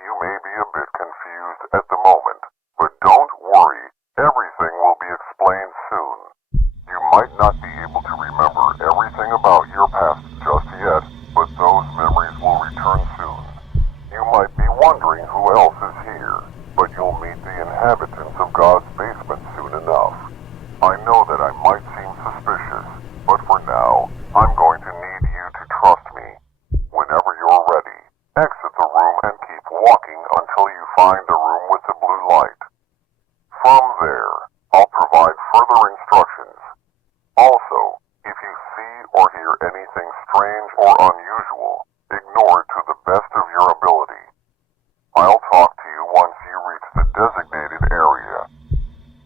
you may be a bit confused at the moment, but don't worry, everything will be explained soon. You might not be able to remember everything about your past just yet, but those memories will return soon. You might be wondering who else is here, but you'll meet the inhabitants of God's basement soon enough. I know that I might seem suspicious, but for now, I'm going to need you to trust me. Whenever you're ready, exit the room and keep walking until you find the room with the blue light. From there, I'll provide further instructions. Also, if you see or hear anything strange or unusual, ignore it to the best of your ability. I'll talk to you once you reach the designated area.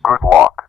Good luck.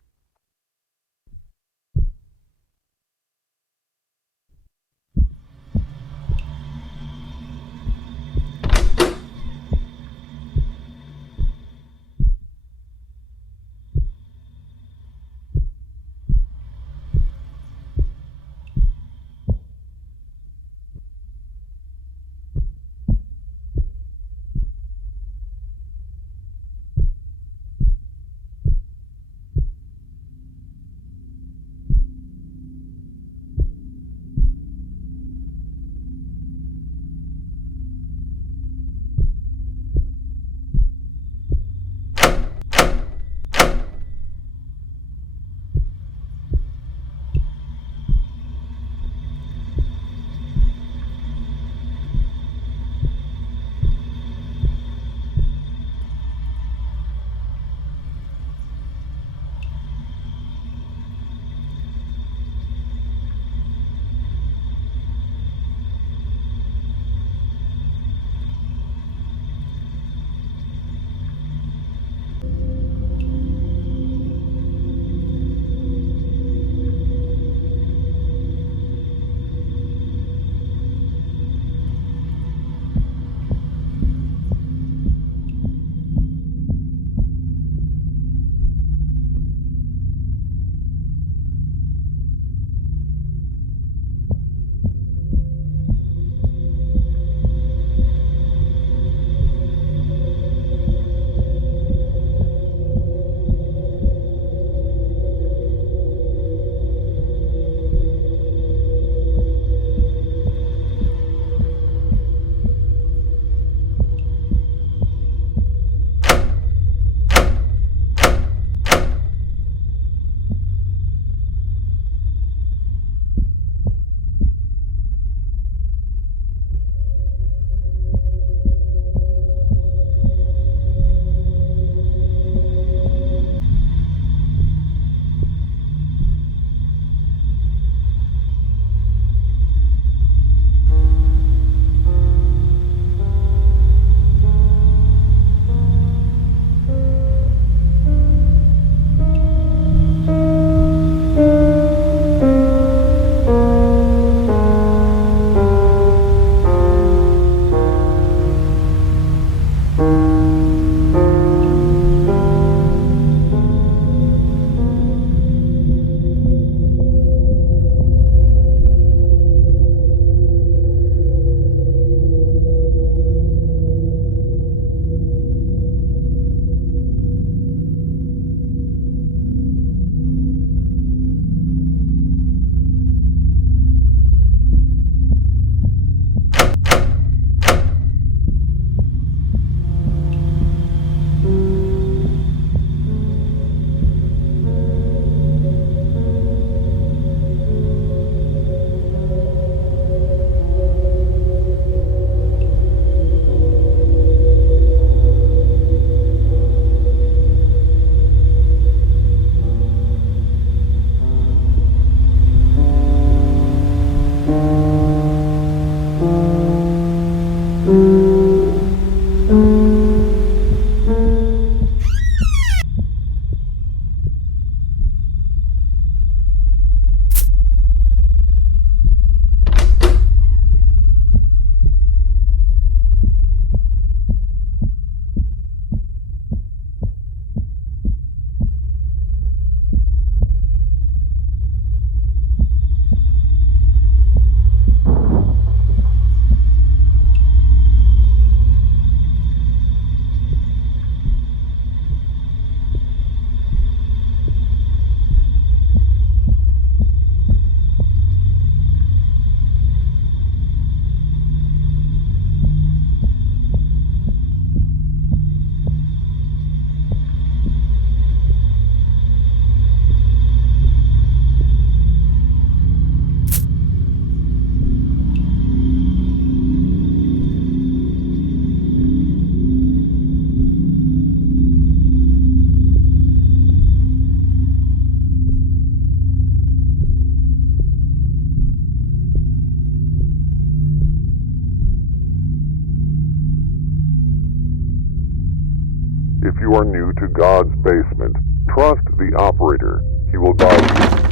If you are new to God's basement, trust the operator. He will guide you.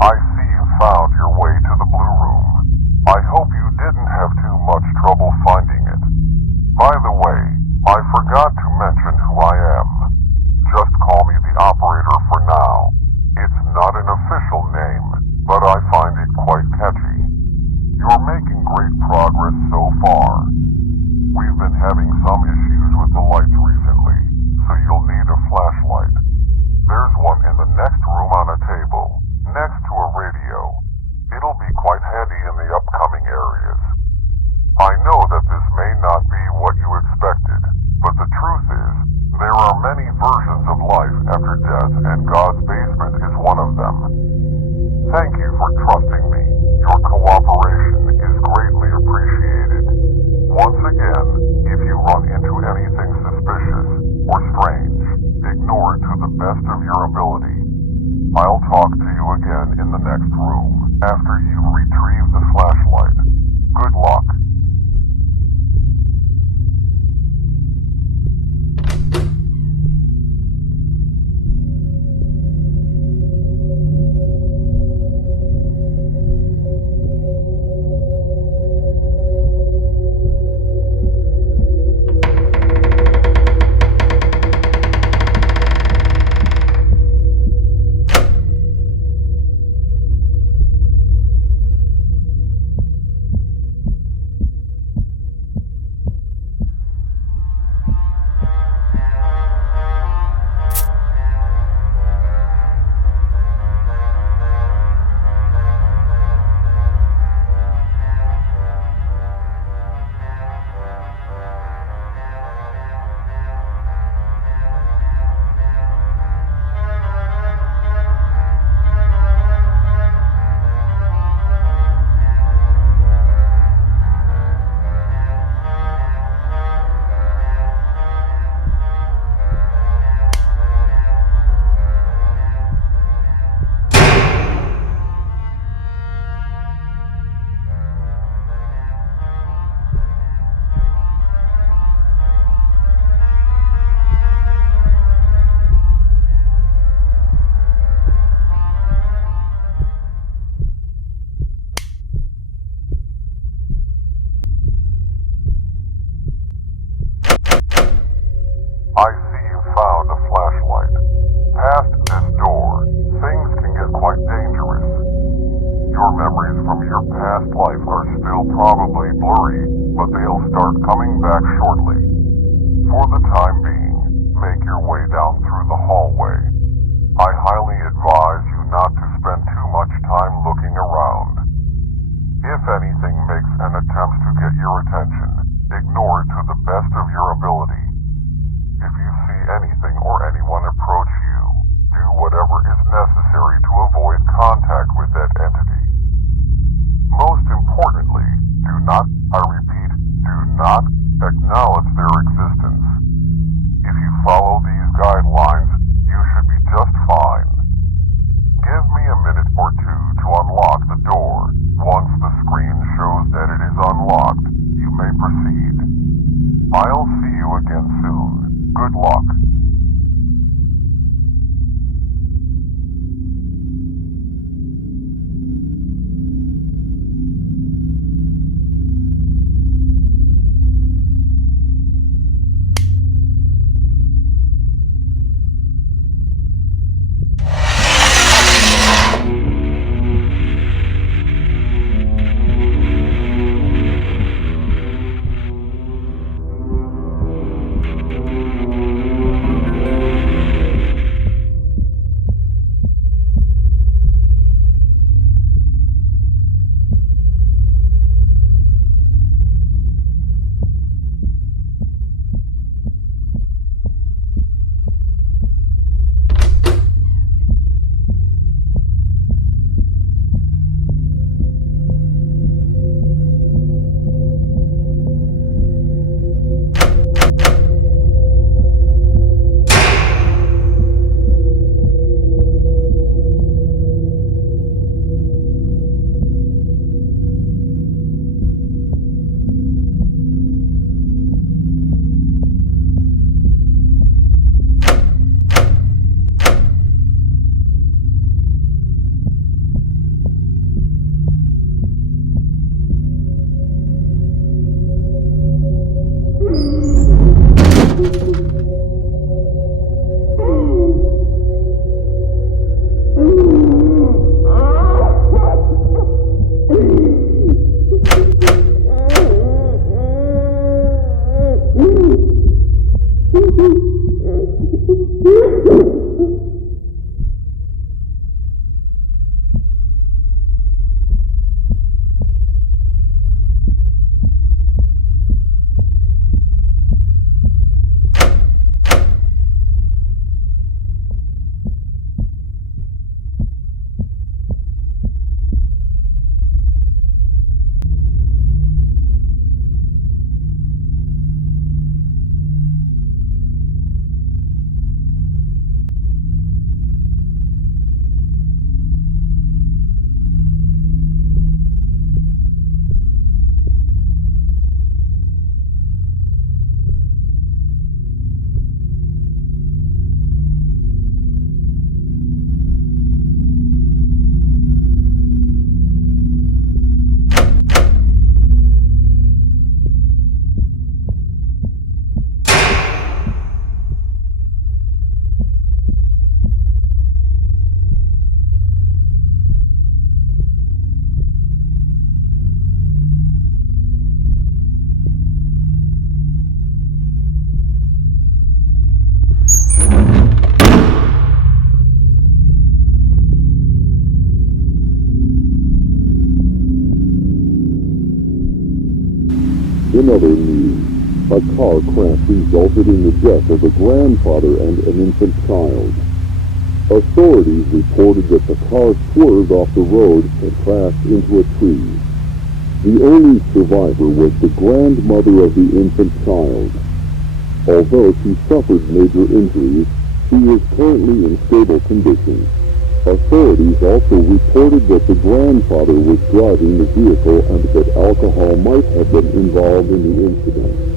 I see you found your way to the Blue Room. I hope you didn't have too much trouble finding it. By the way, I forgot to mention who I am. Just call me the operator for now. It's not an official name, but I find it quite catchy. You're making great progress so far. We've been having some issues with the lights recently, so you'll need a flashlight. There's one in the next room on a table, next to a radio. It'll be quite handy in the upcoming areas. I know that this may not be what you expected, but the truth is, there are many versions of life after death, and God's basement is one of them. Thank you for trusting me. Your cooperation is greatly appreciated. Once again, if you run into anything suspicious or strange, ignore it to the best of your ability. I'll talk to you again in the next room after you've retrieved the flashlight. Good luck. I see you found a flashlight. Past this door, things can get quite dangerous. Your memories from your past life are still probably blurry, but they'll start coming back shortly. For the time being, make your way down through the hallway. I highly advise you not to spend too much time looking around. If anything makes an attempt to get your attention, ignore it to the best of your ability. If you see anything or anyone approach you, do whatever is necessary to avoid contact with that entity. Most importantly, do not, I repeat, do not acknowledge their existence. If you follow these guidelines, you should be just fine. Give me a minute or two to unlock the door. Once the screen shows that it is unlocked, you may proceed In other news, a car crash resulted in the death of a grandfather and an infant child. Authorities reported that the car swerved off the road and crashed into a tree. The only survivor was the grandmother of the infant child. Although she suffered major injuries, she is currently in stable condition. Authorities also reported that the grandfather was driving the vehicle and that alcohol might have been involved in the incident.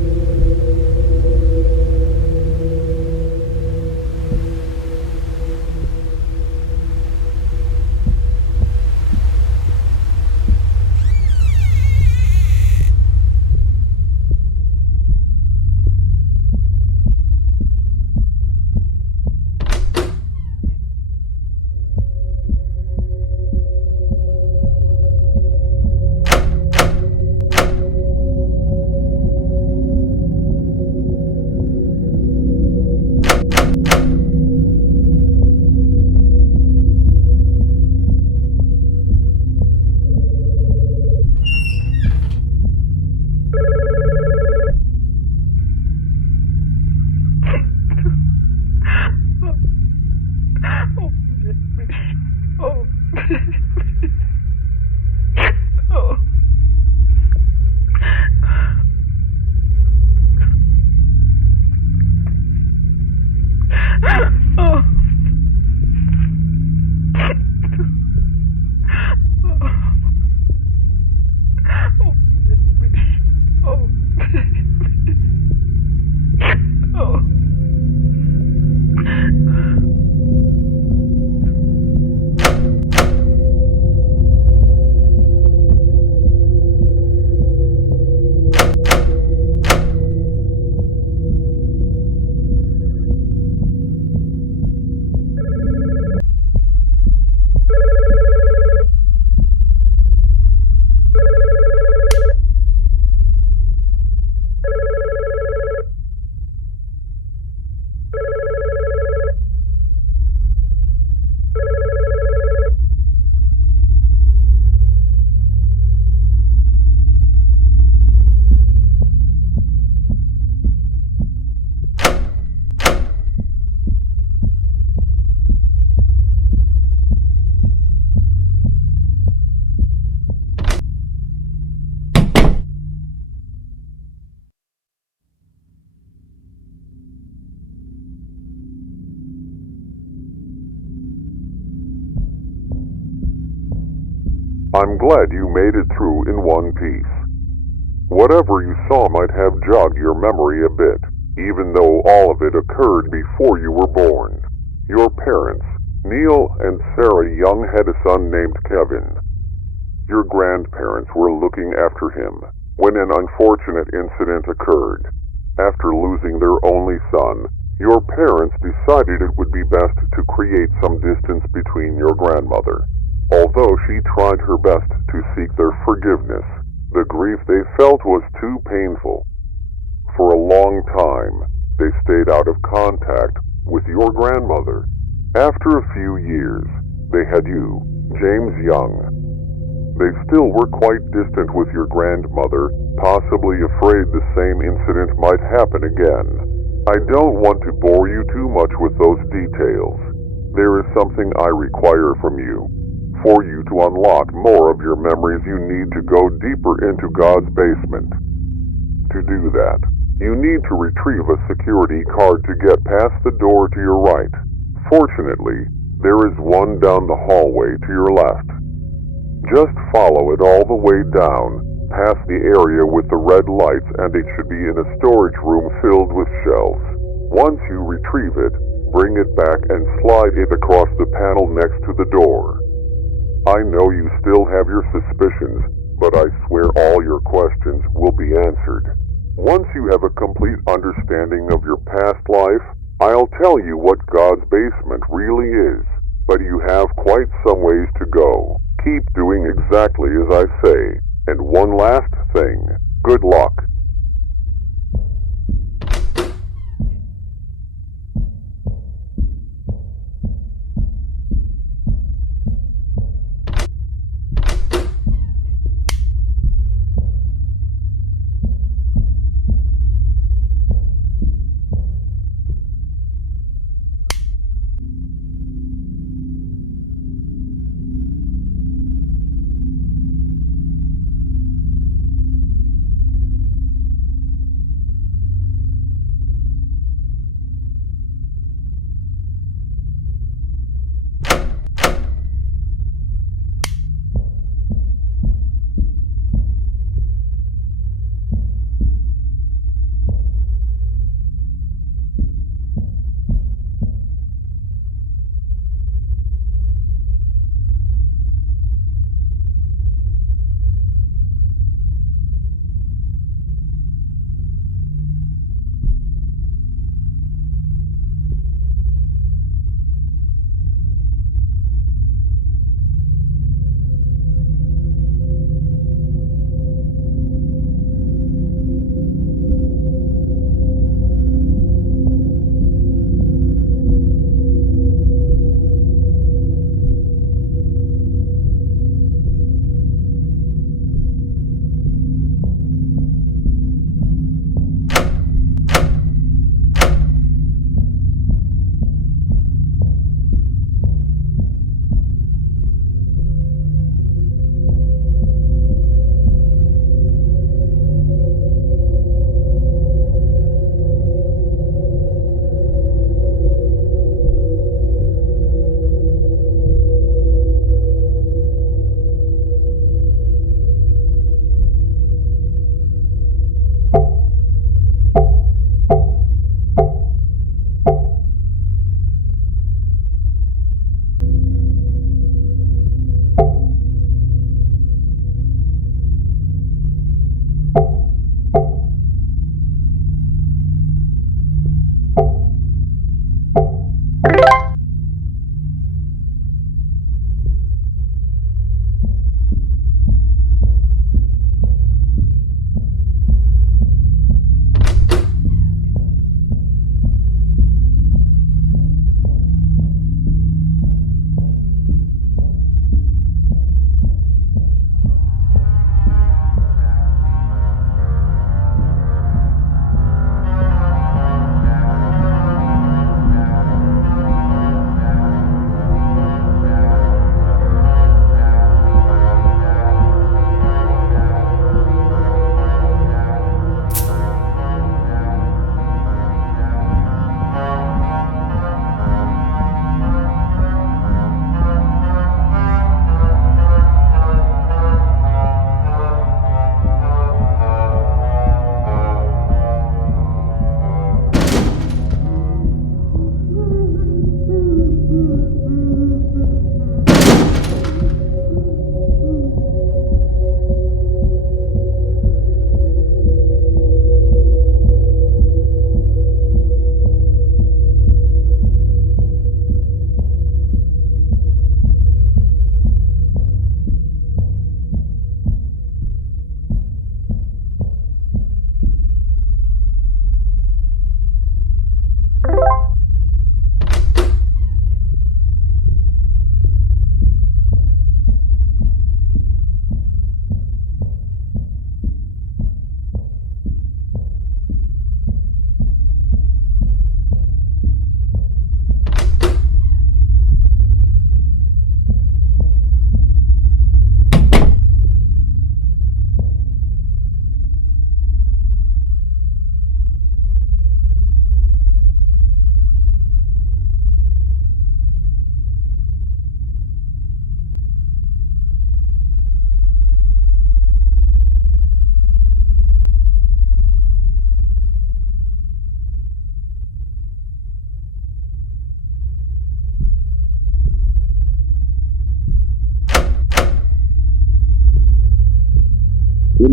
I'm glad you made it through in one piece. Whatever you saw might have jogged your memory a bit, even though all of it occurred before you were born. Your parents, Neil and Sarah Young, had a son named Kevin. Your grandparents were looking after him when an unfortunate incident occurred. After losing their only son, your parents decided it would be best to create some distance between your grandmother. Although she tried her best to seek their forgiveness, the grief they felt was too painful. For a long time, they stayed out of contact with your grandmother. After a few years, they had you, James Young. They still were quite distant with your grandmother, possibly afraid the same incident might happen again. I don't want to bore you too much with those details. There is something I require from you. For you to unlock more of your memories, you need to go deeper into God's basement. To do that, you need to retrieve a security card to get past the door to your right. Fortunately, there is one down the hallway to your left. Just follow it all the way down, past the area with the red lights, and it should be in a storage room filled with shelves. Once you retrieve it, bring it back and slide it across the panel next to the door. I know you still have your suspicions, but I swear all your questions will be answered. Once you have a complete understanding of your past life, I'll tell you what God's basement really is, but you have quite some ways to go. Keep doing exactly as I say. And one last thing, good luck.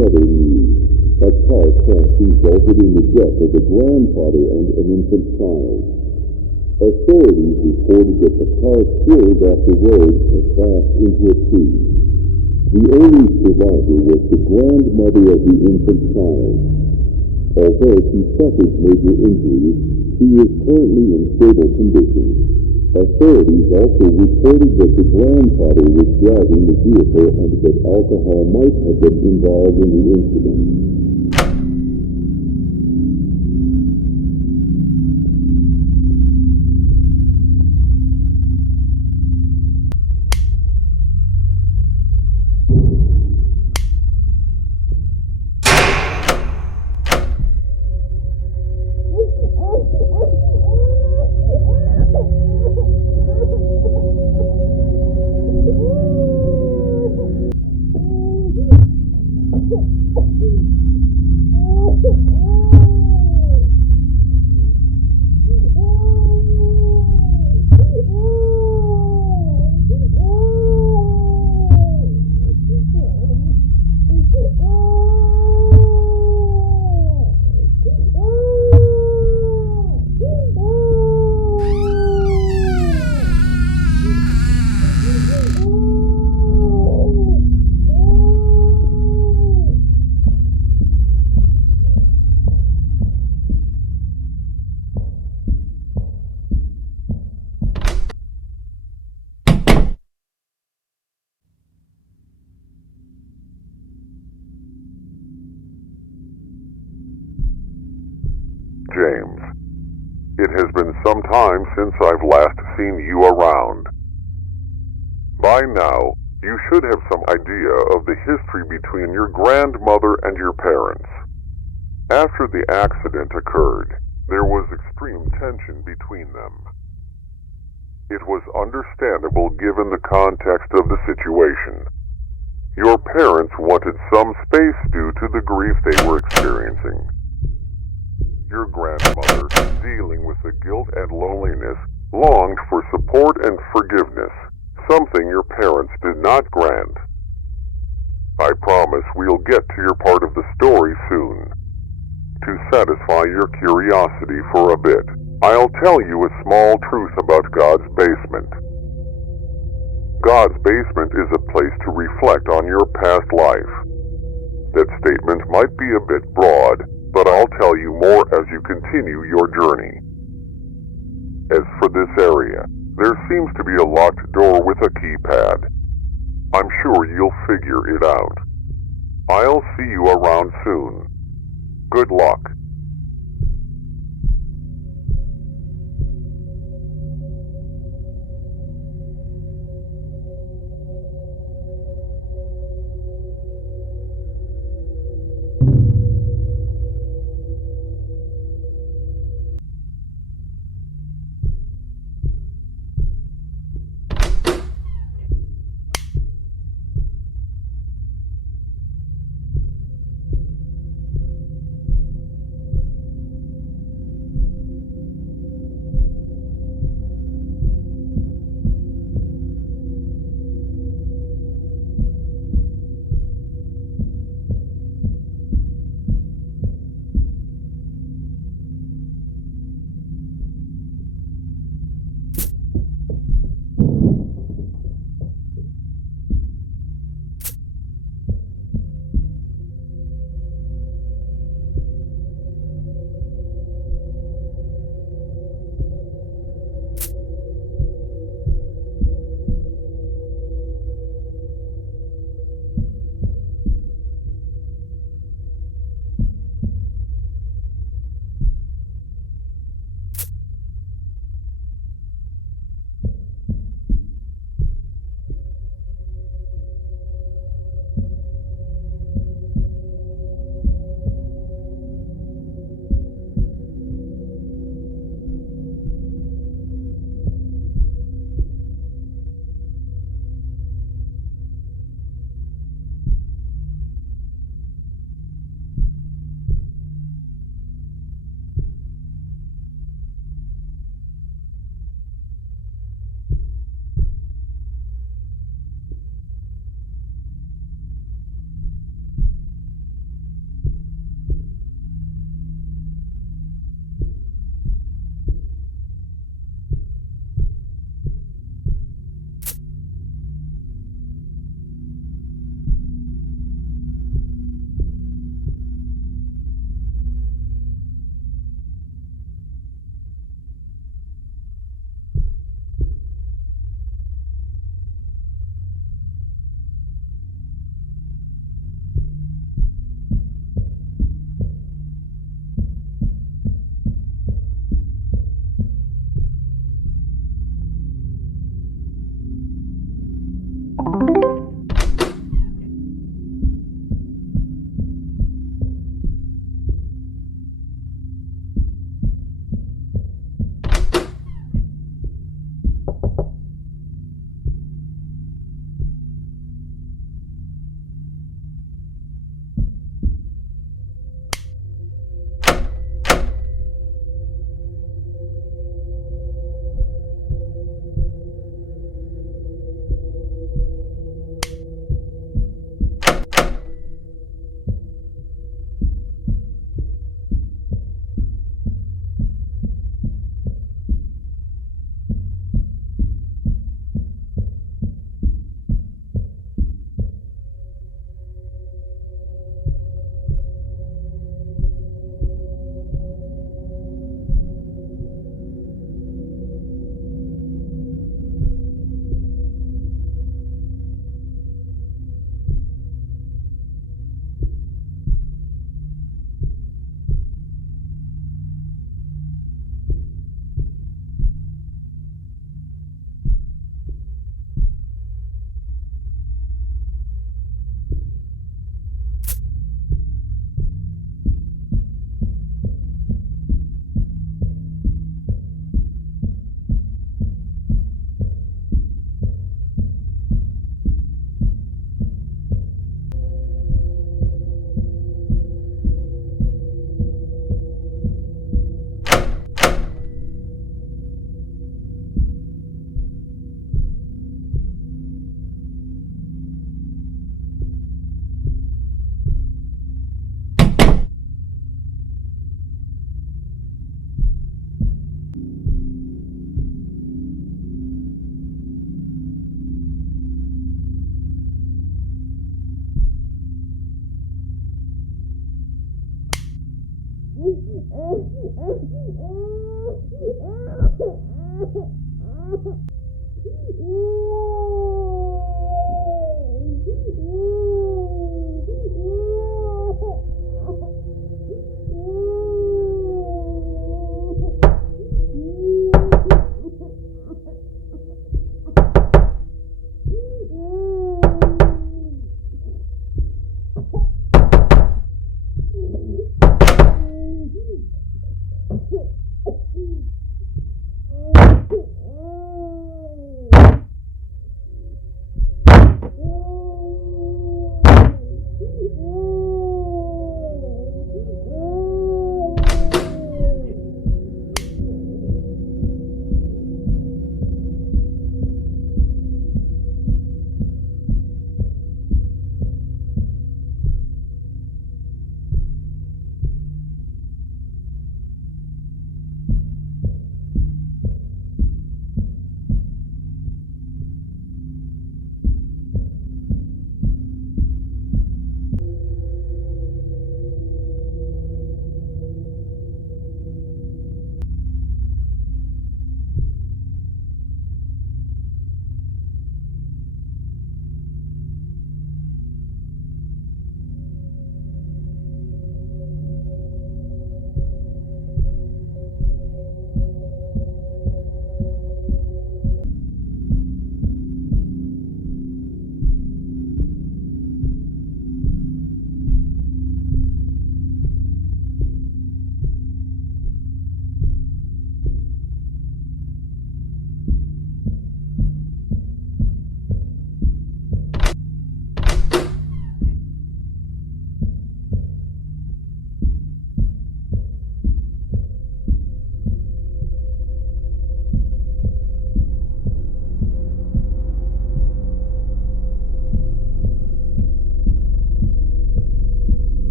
other news, a car crash resulted in the death of a grandfather and an infant child. Authorities reported that the car swerved off the road and crashed into a tree. The only survivor was the grandmother of the infant child. Although she suffered major injuries, she is currently in stable condition. Authorities also reported that the grandfather was driving the vehicle and that alcohol might have been involved in the incident. James, it has been some time since I've last seen you around. By now, you should have some idea of the history between your grandmother and your parents. After the accident occurred, there was extreme tension between them. It was understandable given the context of the situation. Your parents wanted some space due to the grief they were experiencing. Your grandmother, dealing with the guilt and loneliness, longed for support and forgiveness, something your parents did not grant. I promise we'll get to your part of the story soon. To satisfy your curiosity for a bit, I'll tell you a small truth about God's basement. God's basement is a place to reflect on your past life. That statement might be a bit broad, but I'll tell you more as you continue your journey. As for this area, there seems to be a locked door with a keypad. I'm sure you'll figure it out. I'll see you around soon. Good luck.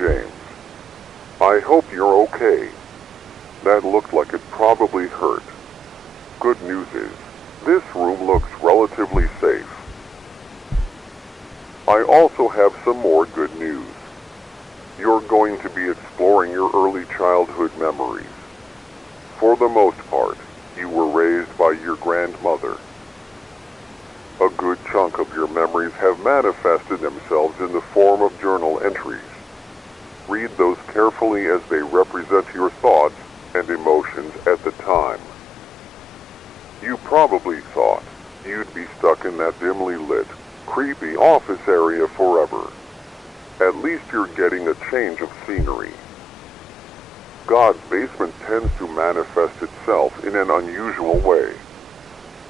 James, I hope you're okay. That looked like it probably hurt. Good news is, this room looks relatively safe. I also have some more good news. You're going to be exploring your early childhood memories. For the most part, you were raised by your grandmother. A good chunk of your memories have manifested themselves in the form of journal entries. Read those carefully as they represent your thoughts and emotions at the time. You probably thought you'd be stuck in that dimly lit, creepy office area forever. At least you're getting a change of scenery. God's basement tends to manifest itself in an unusual way.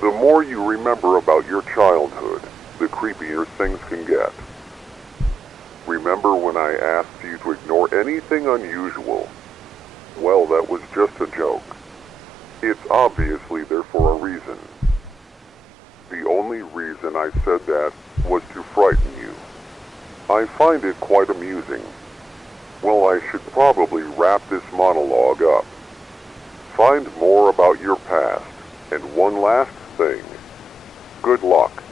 The more you remember about your childhood, the creepier things can get. Remember when I asked you to ignore anything unusual? Well, that was just a joke. It's obviously there for a reason. The only reason I said that was to frighten you. I find it quite amusing. Well, I should probably wrap this monologue up. Find more about your past, and one last thing. Good luck.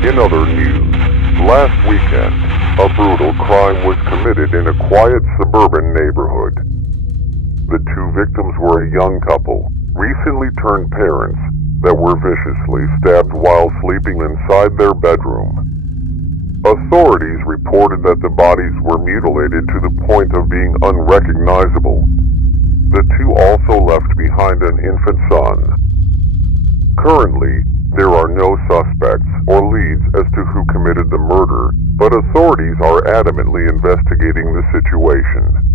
In other news, last weekend, a brutal crime was committed in a quiet suburban neighborhood. The two victims were a young couple, recently turned parents, that were viciously stabbed while sleeping inside their bedroom. Authorities reported that the bodies were mutilated to the point of being unrecognizable. The two also left behind an infant son. Currently, there are no suspects or leads as to who committed the murder, but authorities are adamantly investigating the situation.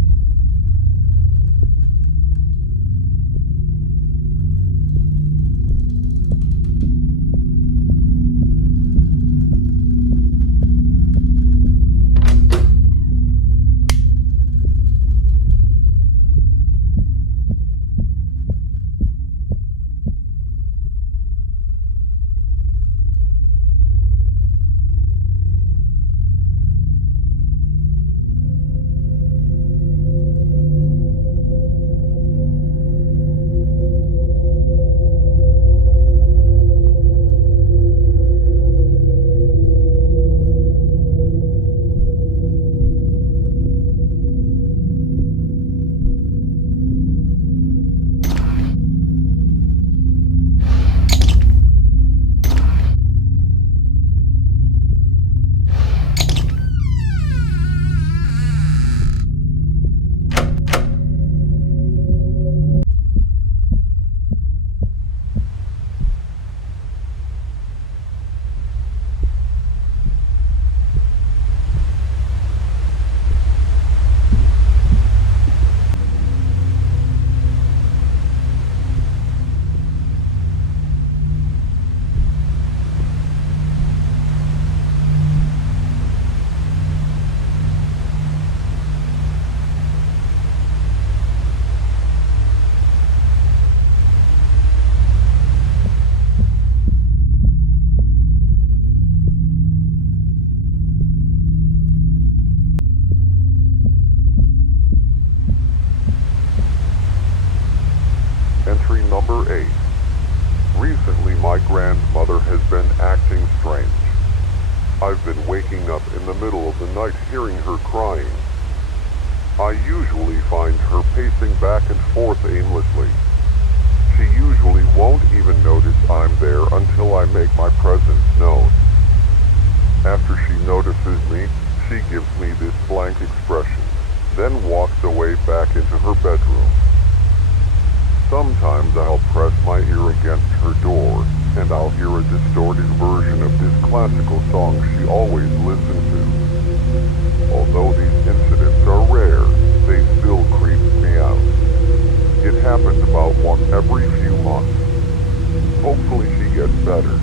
Entry number 8. Recently, my grandmother has been acting strange. I've been waking up in the middle of the night hearing her crying. I usually find her pacing back and forth aimlessly. She usually won't even notice I'm there until I make my presence known. After she notices me, she gives me this blank expression, then walks away back into her bedroom. Sometimes I'll press my ear against her door, and I'll hear a distorted version of this classical song she always listened to. Although these incidents are rare, they still creep me out. It happens about once every few months. Hopefully she gets better.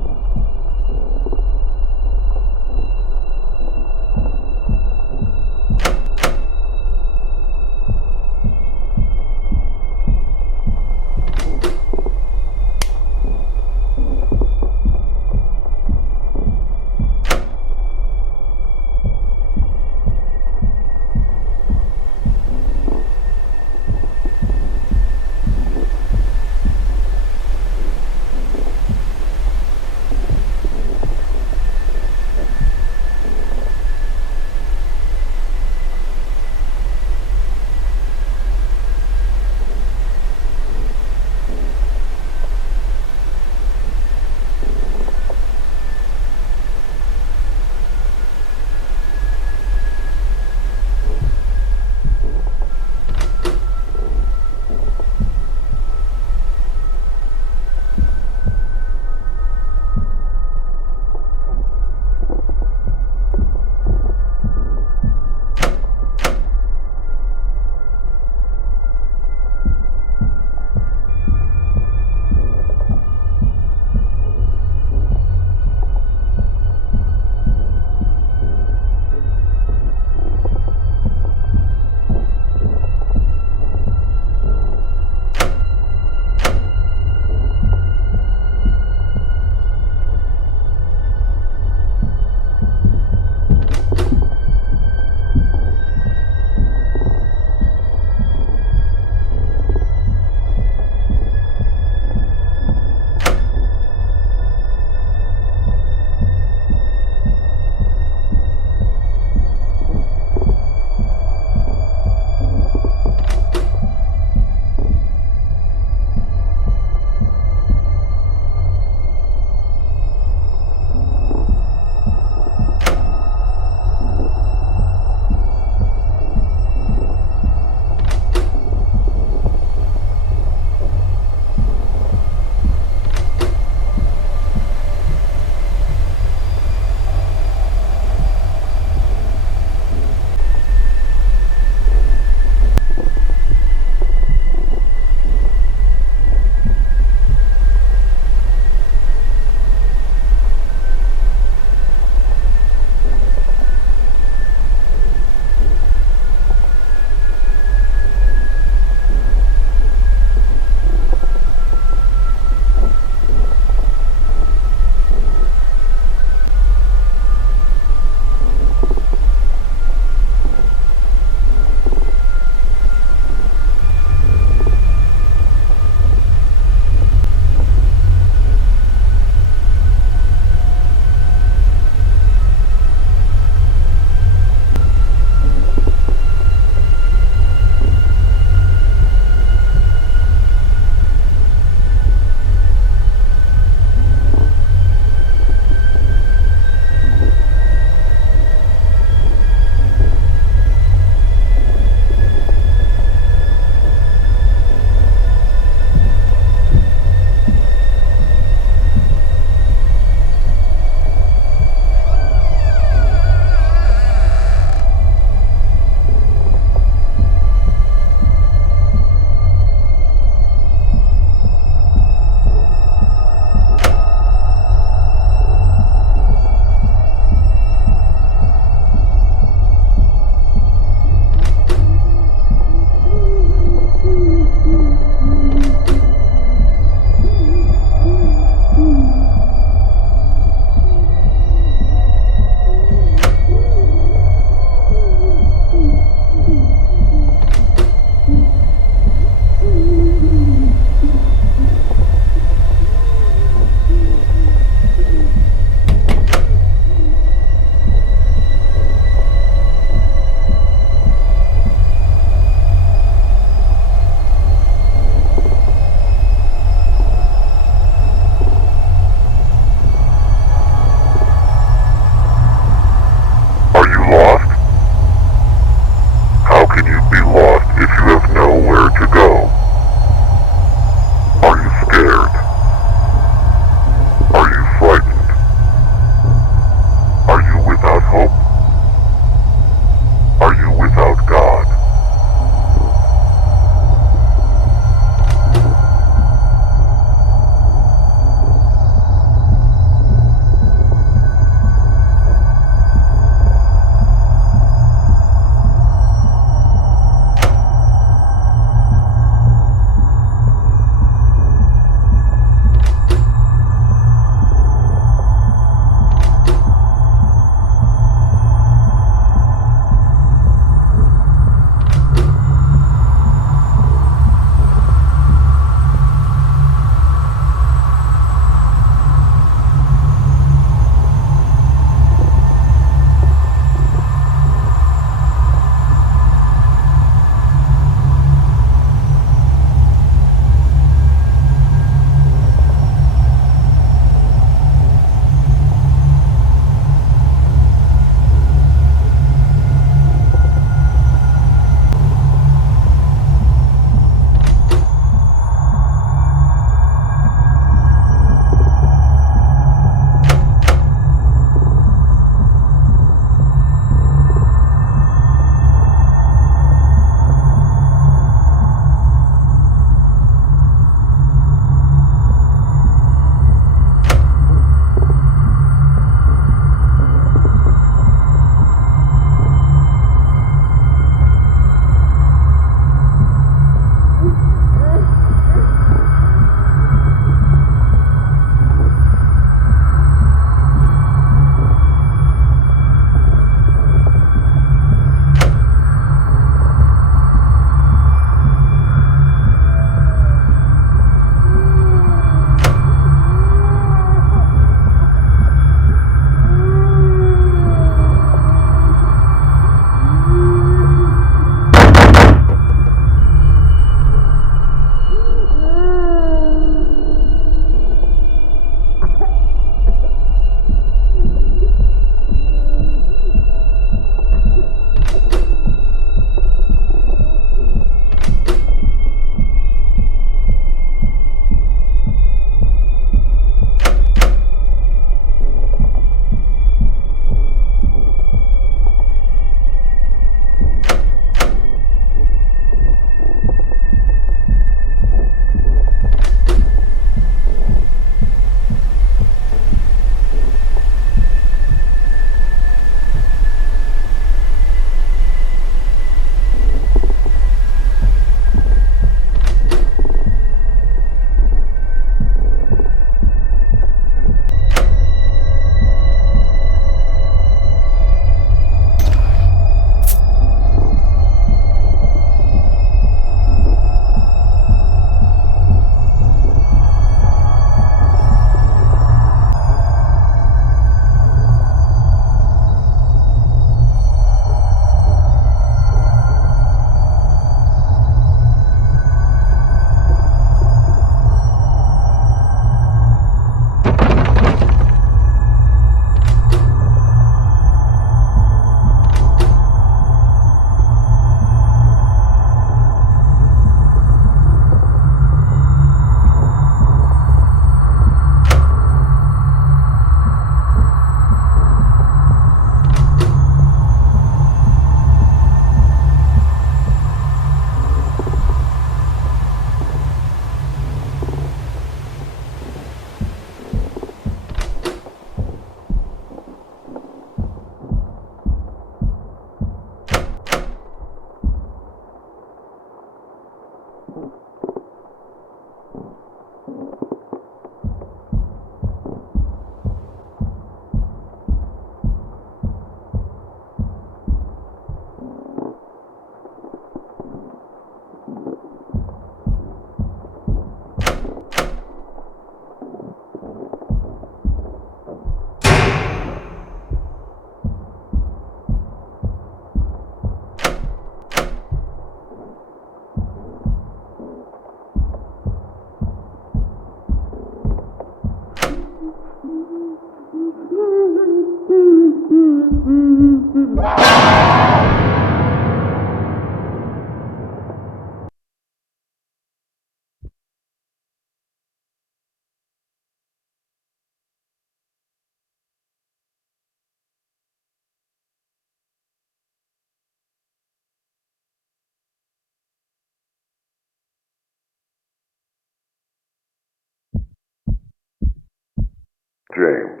James,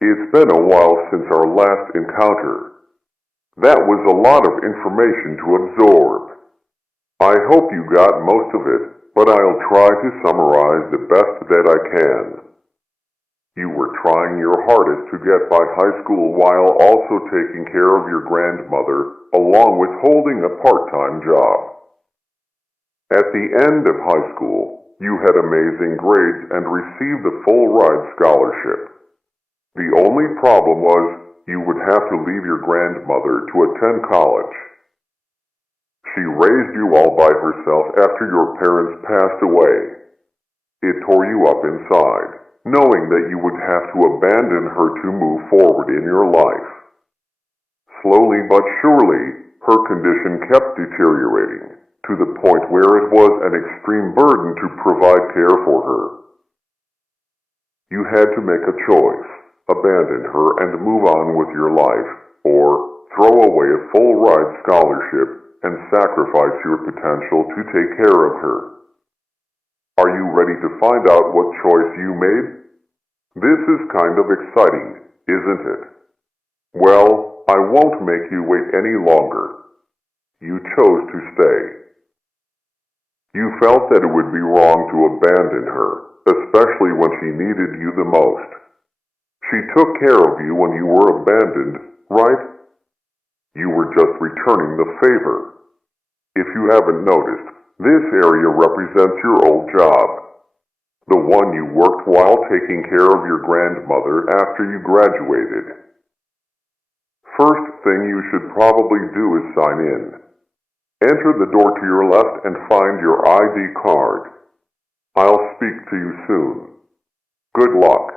it's been a while since our last encounter. That was a lot of information to absorb. I hope you got most of it, but I'll try to summarize the best that I can. You were trying your hardest to get by high school while also taking care of your grandmother, along with holding a part-time job. At the end of high school, you had amazing grades and received a full-ride scholarship. The only problem was you would have to leave your grandmother to attend college. She raised you all by herself after your parents passed away. It tore you up inside, knowing that you would have to abandon her to move forward in your life. Slowly but surely, her condition kept deteriorating, to the point where it was an extreme burden to provide care for her. You had to make a choice, abandon her and move on with your life, or throw away a full-ride scholarship and sacrifice your potential to take care of her. Are you ready to find out what choice you made? This is kind of exciting, isn't it? Well, I won't make you wait any longer. You chose to stay. You felt that it would be wrong to abandon her, especially when she needed you the most. She took care of you when you were abandoned, right? You were just returning the favor. If you haven't noticed, this area represents your old job. The one you worked while taking care of your grandmother after you graduated. First thing you should probably do is sign in. Enter the door to your left and find your ID card. I'll speak to you soon. Good luck.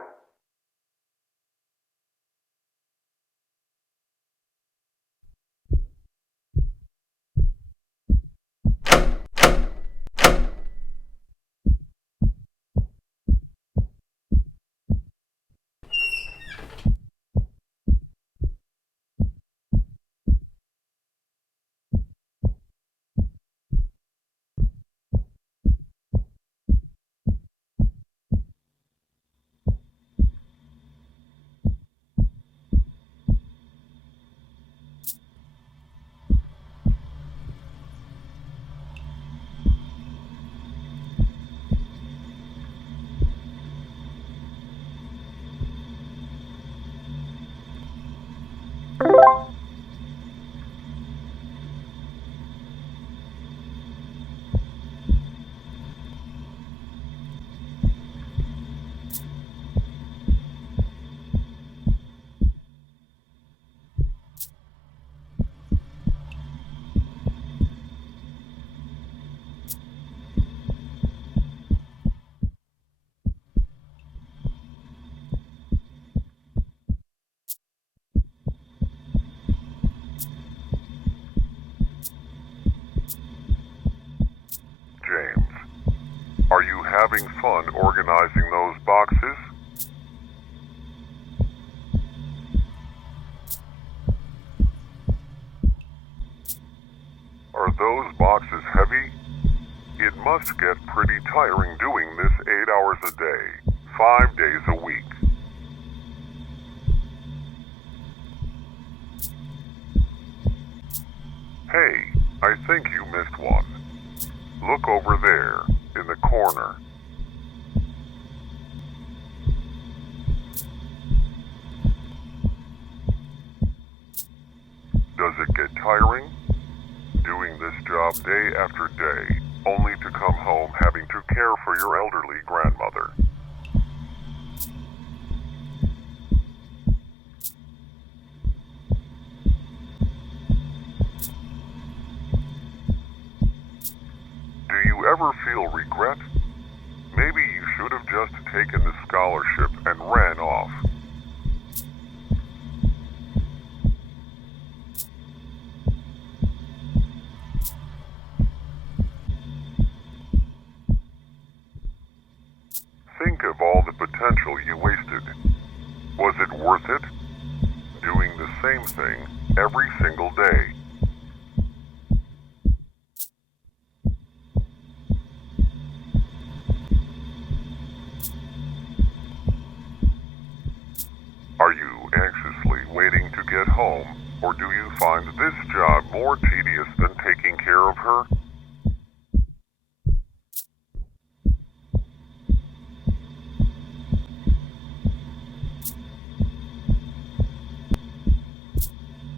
James, are you having fun organizing those boxes? Are those boxes heavy? It must get pretty tiring doing this 8 hours a day, 5 days a week. Hey, I think you missed one. Look over there, in the corner. Does it get tiring? Doing this job day after day, only to come home having to care for your elderly grandmother. Do you ever feel regret? Maybe you should have just taken the scholarship and ran off. Think of all the potential you wasted. Was it worth it? Doing the same thing every single day. Are you anxiously waiting to get home, or do you find this job more tedious than taking care of her?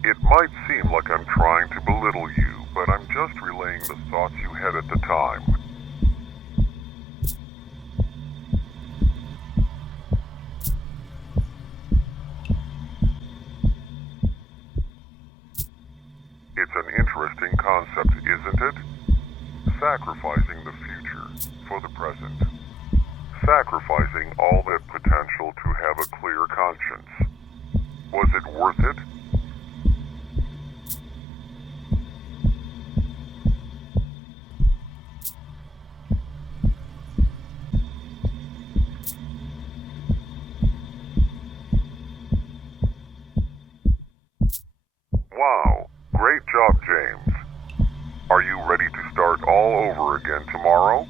It might seem like I'm trying to belittle you, but I'm just relaying the thoughts you had at the time. It's an interesting concept, isn't it? Sacrificing the future for the present. Sacrificing all that potential to have a clear conscience. Was it worth it? Wow, great job, James. Are you ready to start all over again tomorrow?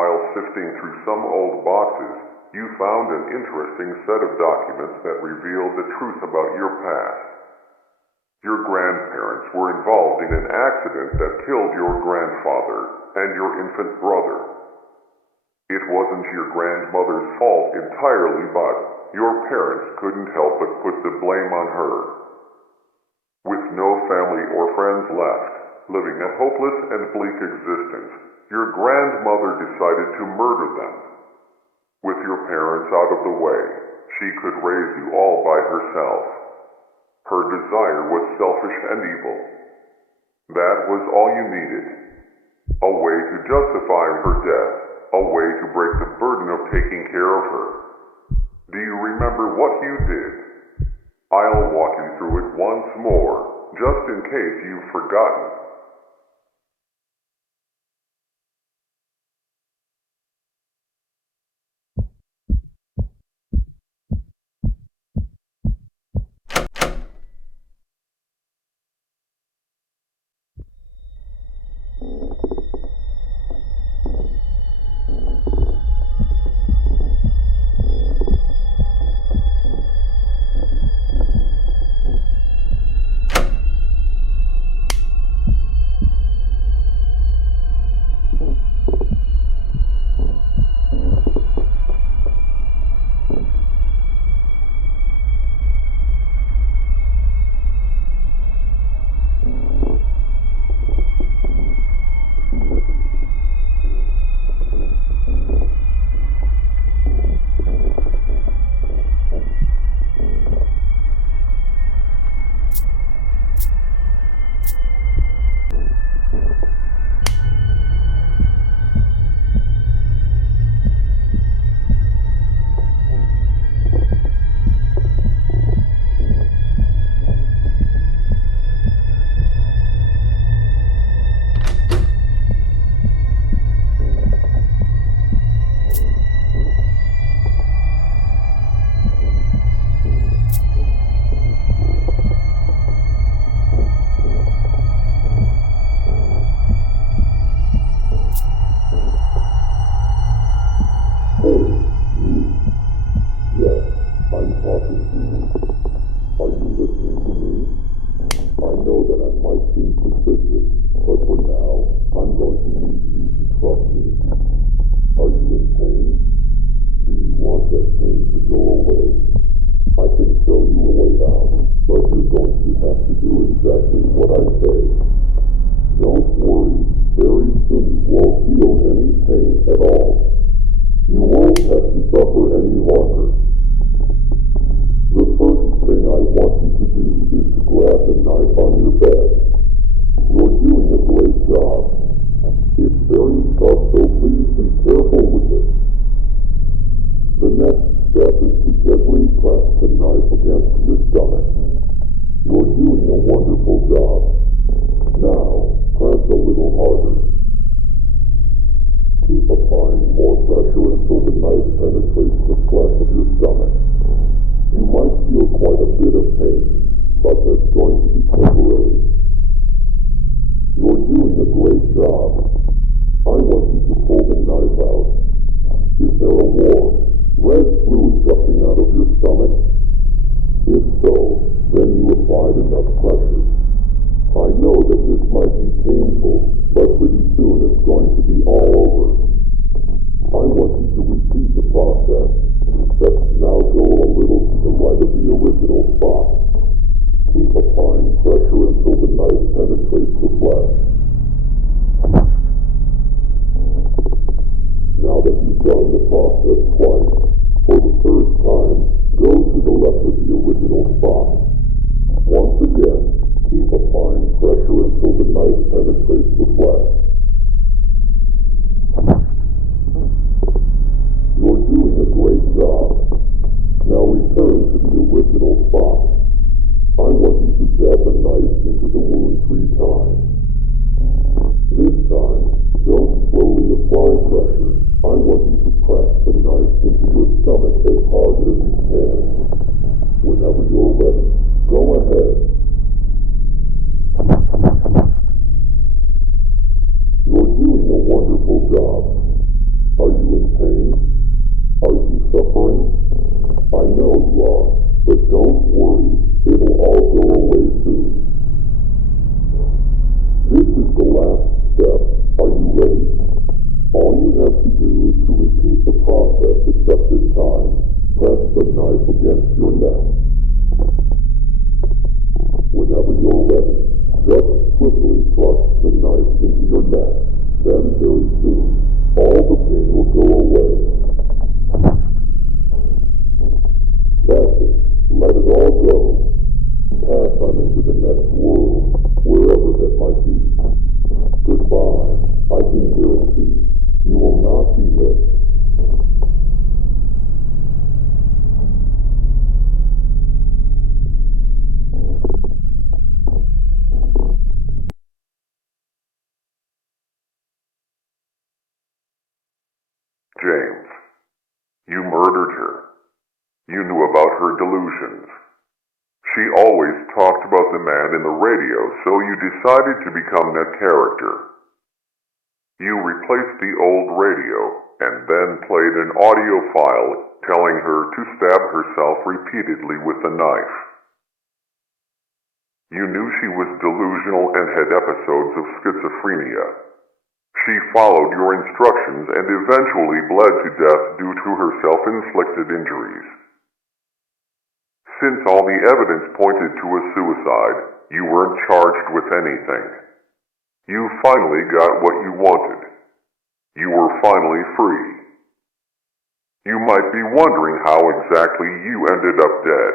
While sifting through some old boxes, you found an interesting set of documents that revealed the truth about your past. Your grandparents were involved in an accident that killed your grandfather and your infant brother. It wasn't your grandmother's fault entirely, but your parents couldn't help but put the blame on her. With no family or friends left, living a hopeless and bleak existence, your grandmother decided to murder them. With your parents out of the way, she could raise you all by herself. Her desire was selfish and evil. That was all you needed. A way to justify her death, a way to break the burden of taking care of her. Do you remember what you did? I'll walk you through it once more, just in case you've forgotten. Once again, your neck. Whenever you're ready, just swiftly thrust the knife into your neck. Then very soon, all the pain will go away. That's it. Let it all go. Pass on into the next world, wherever that might be. Goodbye. I can guarantee you will not be missed. James, you murdered her. You knew about her delusions. She always talked about the man in the radio, so you decided to become that character. You replaced the old radio and then played an audio file telling her to stab herself repeatedly with a knife. You knew she was delusional and had episodes of schizophrenia. She followed your instructions and eventually bled to death due to her self-inflicted injuries. Since all the evidence pointed to a suicide, you weren't charged with anything. You finally got what you wanted. You were finally free. You might be wondering how exactly you ended up dead.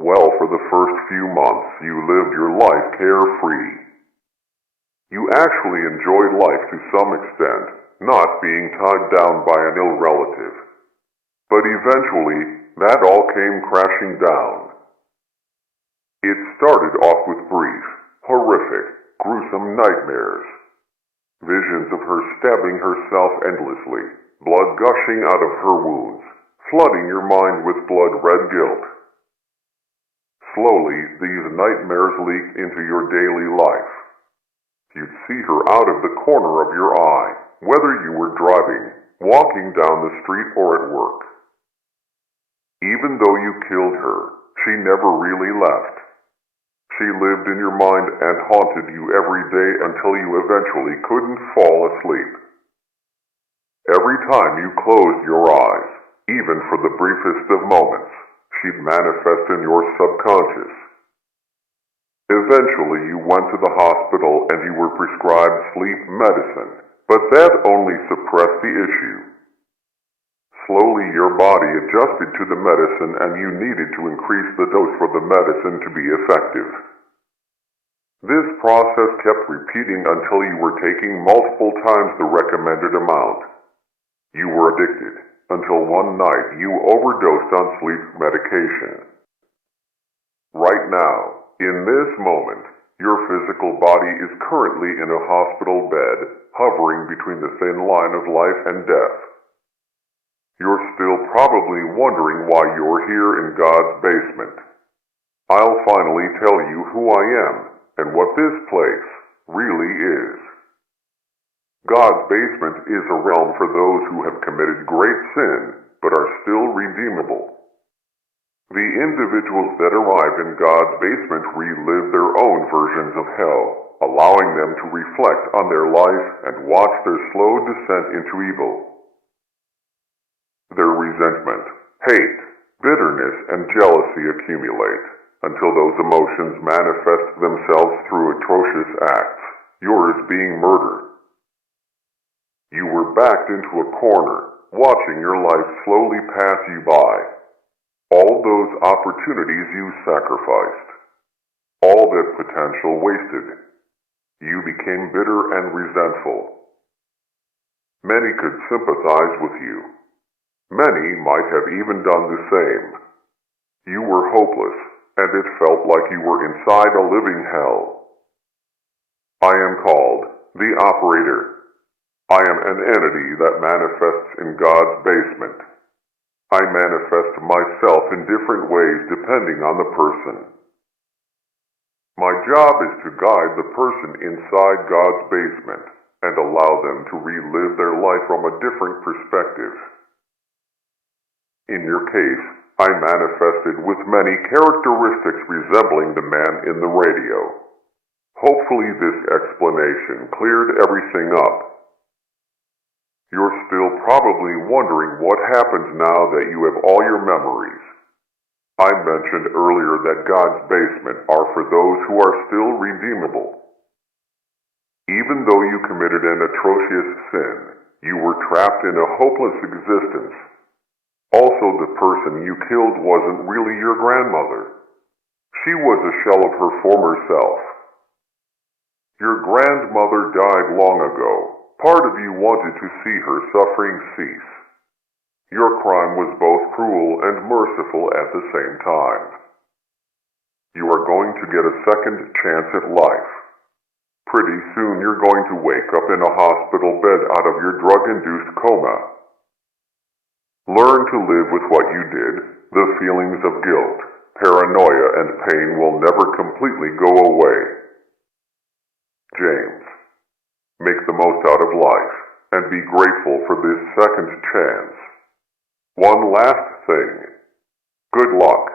Well, for the first few months, you lived your life carefree. You actually enjoyed life to some extent, not being tied down by an ill relative. But eventually, that all came crashing down. It started off with brief, horrific, gruesome nightmares. Visions of her stabbing herself endlessly, blood gushing out of her wounds, flooding your mind with blood-red guilt. Slowly, these nightmares leaked into your daily life. You'd see her out of the corner of your eye, whether you were driving, walking down the street, or at work. Even though you killed her, she never really left. She lived in your mind and haunted you every day until you eventually couldn't fall asleep. Every time you closed your eyes, even for the briefest of moments, she'd manifest in your subconscious. Eventually you went to the hospital and you were prescribed sleep medicine, but that only suppressed the issue. Slowly your body adjusted to the medicine and you needed to increase the dose for the medicine to be effective. This process kept repeating until you were taking multiple times the recommended amount. You were addicted until one night you overdosed on sleep medication. Right now, in this moment, your physical body is currently in a hospital bed, hovering between the thin line of life and death. You're still probably wondering why you're here in God's basement. I'll finally tell you who I am and what this place really is. God's basement is a realm for those who have committed great sin but are still redeemable. The individuals that arrive in God's basement relive their own versions of hell, allowing them to reflect on their life and watch their slow descent into evil. Their resentment, hate, bitterness, and jealousy accumulate until those emotions manifest themselves through atrocious acts, yours being murder. You were backed into a corner, watching your life slowly pass you by. All those opportunities you sacrificed. All that potential wasted. You became bitter and resentful. Many could sympathize with you. Many might have even done the same. You were hopeless, and it felt like you were inside a living hell. I am called the Operator. I am an entity that manifests in God's basement. I manifest myself in different ways depending on the person. My job is to guide the person inside God's basement and allow them to relive their life from a different perspective. In your case, I manifested with many characteristics resembling the man in the radio. Hopefully this explanation cleared everything up. You're still probably wondering what happens now that you have all your memories. I mentioned earlier that God's basement are for those who are still redeemable. Even though you committed an atrocious sin, you were trapped in a hopeless existence. Also, the person you killed wasn't really your grandmother. She was a shell of her former self. Your grandmother died long ago. Part of you wanted to see her suffering cease. Your crime was both cruel and merciful at the same time. You are going to get a second chance at life. Pretty soon you're going to wake up in a hospital bed out of your drug-induced coma. Learn to live with what you did. The feelings of guilt, paranoia, and pain will never completely go away. James, make the most out of life, and be grateful for this second chance. One last thing. Good luck.